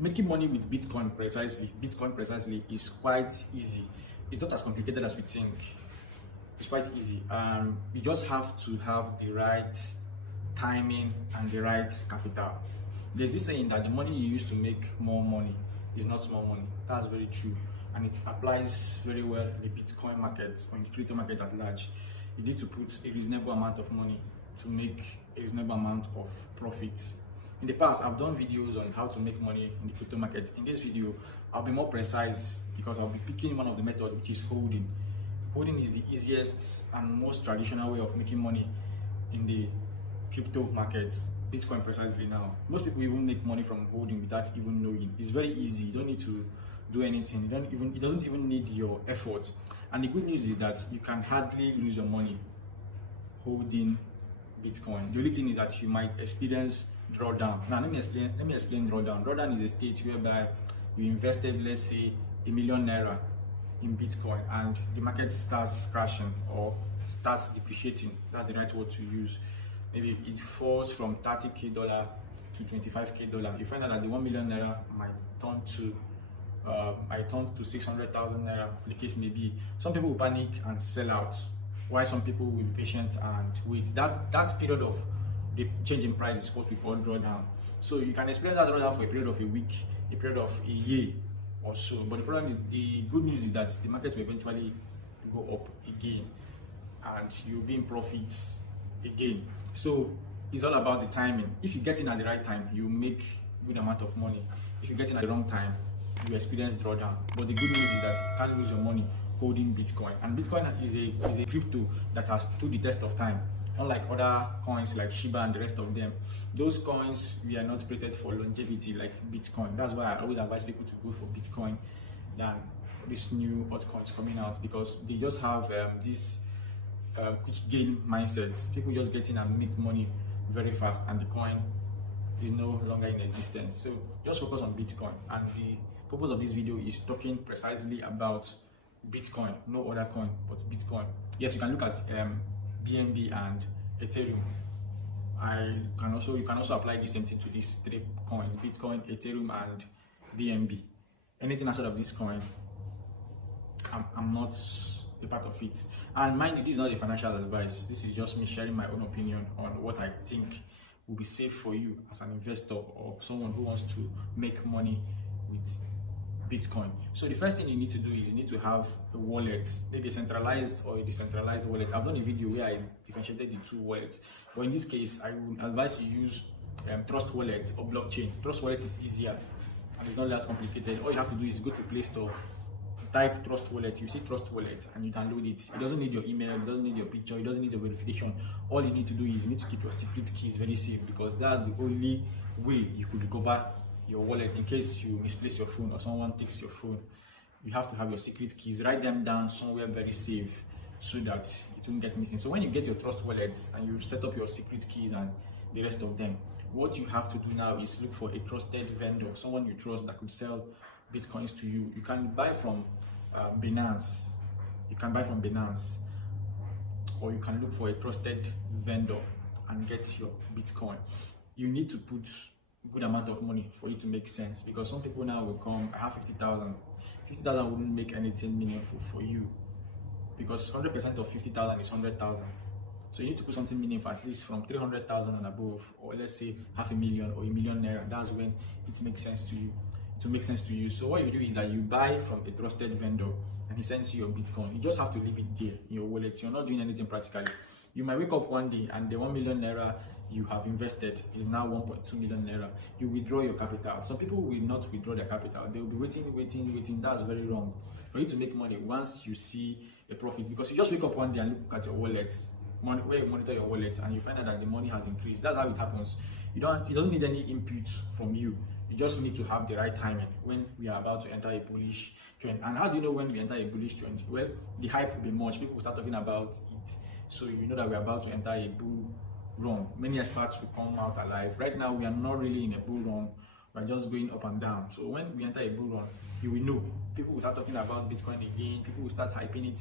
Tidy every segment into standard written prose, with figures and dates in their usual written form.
Making money with Bitcoin precisely is quite easy. It's not as complicated as we think. It's quite easy. You just have to have the right timing and the right capital. There's this saying that the money you use to make more money is not small money. That's very true, and it applies very well in the Bitcoin market or in the crypto market at large. You need to put a reasonable amount of money to make a reasonable amount of profits. In the past, I've done videos on how to make money in the crypto market. In this video, I'll be more precise because I'll be picking one of the methods, which is holding. Holding is the easiest and most traditional way of making money in the crypto market, Bitcoin precisely now. Most people even make money from holding without even knowing. It's very easy. You don't need to do anything. It doesn't even need your effort. And the good news is that you can hardly lose your money holding Bitcoin. The only thing is that you might experience drawdown. Now let me explain drawdown. Drawdown is a state whereby you invested, let's say, ~1 million naira in Bitcoin and the market starts crashing or starts depreciating. That's the right word to use. Maybe it falls from $30,000 to $25,000. You find out that the 1 million naira might turn to 600,000 naira. The case may be. Some people will panic and sell out, while some people will be patient and wait. That period of the change in price is what we call drawdown. So you can experience that drawdown for a period of a week, a period of a year or so. But the problem is, the good news is that the market will eventually go up again and you'll be in profits again. So it's all about the timing. If you get in at the right time, you make good amount of money. If you get in at the wrong time, you experience drawdown. But the good news is that you can't lose your money holding Bitcoin. And Bitcoin is a crypto that has stood the test of time. Unlike other coins like Shiba and the rest of them, those coins we are not created for longevity like Bitcoin. That's why I always advise people to go for Bitcoin than these new altcoins coming out, because they just have this quick gain mindset. People just get in and make money very fast, and the coin is no longer in existence. So just focus on Bitcoin, and the purpose of this video is talking precisely about Bitcoin, no other coin but Bitcoin. Yes, you can look at BNB and Ethereum. You can also apply the same thing to these three coins: Bitcoin, Ethereum, and BNB. Anything outside of this coin, I'm not a part of it. And mind you, this is not a financial advice. This is just me sharing my own opinion on what I think will be safe for you as an investor or someone who wants to make money with Bitcoin. So the first thing you need to do is you need to have a wallet, maybe a centralized or a decentralized wallet. I've done a video where I differentiated the two wallets, but in this case I would advise you use Trust Wallet or blockchain. Trust Wallet is easier and it's not that complicated. All you have to do is go to Play Store, type Trust Wallet, you see Trust Wallet, and you download it. It doesn't need your email, it doesn't need your picture, it doesn't need your verification. All you need to do is you need to keep your secret keys very safe, because that's the only way you could recover your wallet in case you misplace your phone or someone takes your phone. You have to have your secret keys, write them down somewhere very safe so that it won't get missing. So when you get your Trust Wallets and you set up your secret keys and the rest of them, what you have to do now is look for a trusted vendor, someone you trust that could sell Bitcoins to you. You can buy from Binance. Or you can look for a trusted vendor and get your Bitcoin. You need to put good amount of money for it to make sense, because some people now will come, I have 50,000. 50,000 wouldn't make anything meaningful for you, because 100% of 50,000 is 100,000. So you need to put something meaningful, at least from 300,000 and above, or let's say 500,000 or 1 million naira. That's when it makes sense to you. To make sense to you. So what you do is that you buy from a trusted vendor and he sends you your Bitcoin. You just have to leave it there in your wallet. You're not doing anything practically. You might wake up one day and the 1 million naira you have invested is now 1.2 million naira. You withdraw your capital. Some people will not withdraw their capital. They will be waiting. That's very wrong. For you to make money once you see a profit, because you just wake up one day and look at your wallet, where you monitor your wallet, and you find out that the money has increased. That's how it happens. It doesn't need any input from you. You just need to have the right timing when we are about to enter a bullish trend. And how do you know when we enter a bullish trend? Well, the hype will be much. People will start talking about it. So you know that we're about to enter a bull run. Many experts will come out alive. Right now, we are not really in a bull run. We're just going up and down. So when we enter a bull run, you will know. People will start talking about Bitcoin again. People will start hyping it.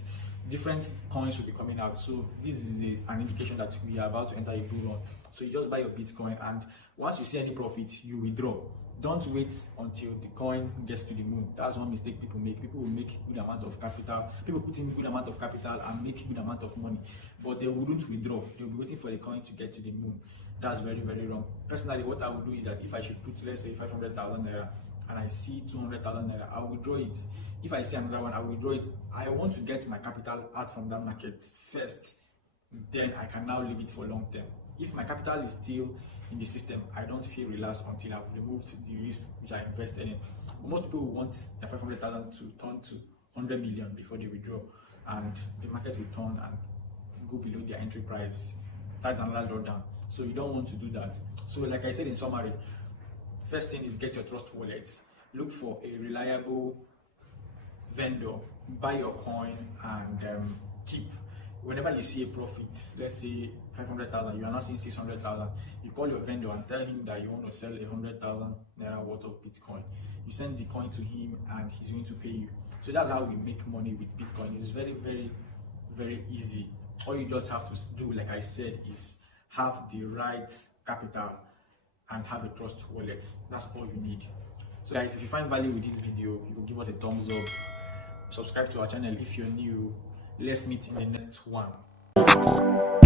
Different coins will be coming out. So this is an indication that we are about to enter a bull run. So you just buy your Bitcoin, and once you see any profit, you withdraw. Don't wait until the coin gets to the moon. That's one mistake people make. People will make good amount of capital. People put in good amount of capital and make good amount of money, but they wouldn't withdraw. They'll be waiting for the coin to get to the moon. That's very, very wrong. Personally, what I would do is that if I should put, let's say, 500,000 naira and I see 200,000 naira, I will withdraw it. If I see another one, I will withdraw it. I want to get my capital out from that market first. Then I can now leave it for long term. If my capital is still in the system, I don't feel relaxed until I've removed the risk which I invested in. Most people want their 500,000 to turn to 100 million before they withdraw, and the market will turn and go below their entry price. That's another drawdown. So you don't want to do that. So like I said in summary, first thing is get your trust wallet. Look for a reliable vendor, buy your coin, and keep. Whenever you see a profit, let's say 500,000, you are not seeing 600,000, you call your vendor and tell him that you want to sell 100,000 naira worth of Bitcoin. You send the coin to him and he's going to pay you. So that's how we make money with Bitcoin. It's very, very, very easy. All you just have to do, like I said, is have the right capital and have a trust wallet. That's all you need. So guys, if you find value with this video, you will give us a thumbs up. Subscribe to our channel if you're new. Let's meet in the next one.